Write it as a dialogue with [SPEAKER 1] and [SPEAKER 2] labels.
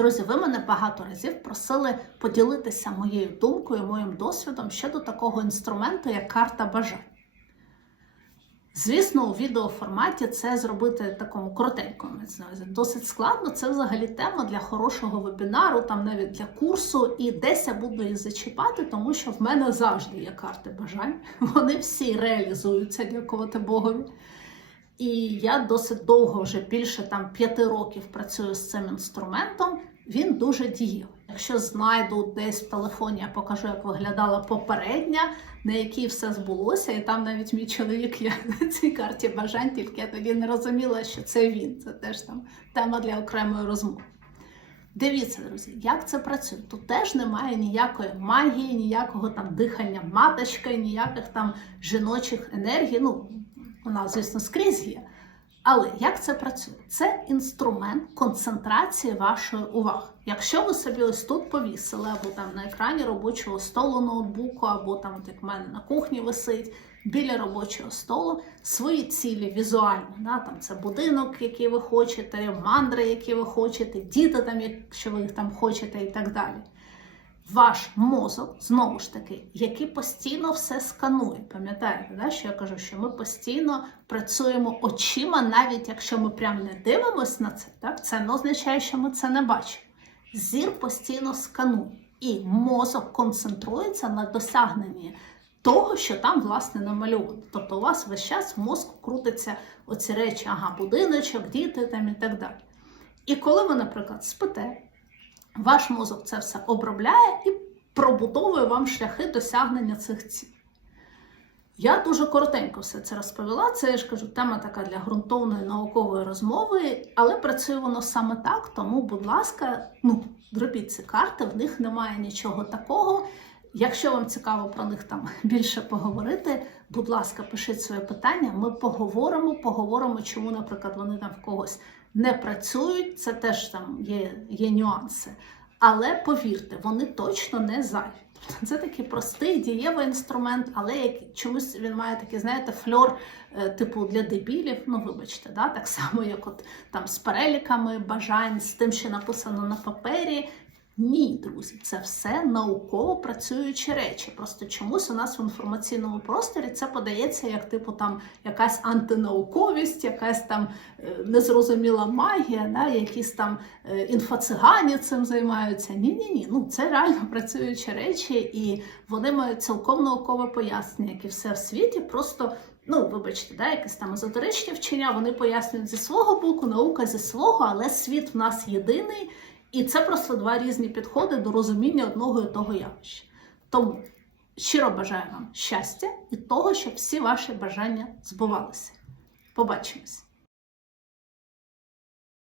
[SPEAKER 1] Друзі, ви мене багато разів просили поділитися моєю думкою, моїм досвідом щодо такого інструменту, як карта бажань. Звісно, у відеоформаті це зробити такому коротенькому досить складно. Це взагалі тема для хорошого вебінару, там навіть для курсу. І десь я буду їх зачіпати, тому що в мене завжди є карти бажань. Вони всі реалізуються, дякувати Богові. І я досить довго, вже більше там п'яти років працюю з цим інструментом. Він дуже дієвий. Якщо знайду десь в телефоні, я покажу, як виглядала попередня, на якій все збулося, і там навіть мій чоловік є на цій карті бажань, тільки я тоді не розуміла, що це він. Це теж там тема для окремої розмови. Дивіться, друзі, як це працює. Тут теж немає ніякої магії, ніякого там дихання маточки, ніяких там жіночих енергій. Ну, вона, звісно, скрізь є. Але як це працює? Це інструмент концентрації вашої уваги. Якщо ви собі ось тут повісили, або там на екрані робочого столу ноутбуку, або там, як в мене на кухні висить, біля робочого столу, свої цілі візуально. Да? Там Це будинок, який ви хочете, мандри, які ви хочете, діти, там, якщо ви їх там хочете, і так далі ваш мозок, знову ж таки, який постійно все сканує. Пам'ятаєте, да, що я кажу, що ми постійно працюємо очима, навіть якщо ми прям не дивимося на це, так, це не означає, що ми це не бачимо. Зір постійно сканує, і мозок концентрується на досягненні того, що там, власне, намальовано. Тобто у вас весь час в мозку крутиться оці речі, ага, будиночок, діти там і так далі. І коли ви, наприклад, спите, ваш мозок це все обробляє і пробудовує вам шляхи досягнення цих цілей. Я дуже коротенько все це розповіла. Це я ж кажу, тема така для ґрунтовної наукової розмови, але працює воно саме так. Тому, будь ласка, ну, зробіть ці карти, в них немає нічого такого. Якщо вам цікаво про них там більше поговорити, будь ласка, пишіть своє питання. Ми поговоримо, поговоримо, чому, наприклад, вони там в когось не працюють. Це теж там є, є нюанси. Але повірте, вони точно не зайві. Це такий простий дієвий інструмент, але як чомусь він має такий, знаєте, фльор, е, типу для дебілів. Ну, вибачте, да? так само, як от там з переліками бажань, з тим, що написано на папері. Ні, друзі, це все науково працюючі речі. Просто чомусь у нас в інформаційному просторі це подається як типу там якась антинауковість, якась там е, незрозуміла магія, да, якісь там е, інфоцигані цим займаються. Ні, ні, ні. Ну це реально працюючі речі, і вони мають цілком наукове пояснення, як і все в світі. Просто. Ну, вибачте, да, якісь там езотеричні вчення, вони пояснюють зі свого боку, наука зі свого, але світ в нас єдиний. І це просто два різні підходи до розуміння одного і того явища. Тому щиро бажаю вам щастя і того, щоб всі ваші бажання збувалися. Побачимось!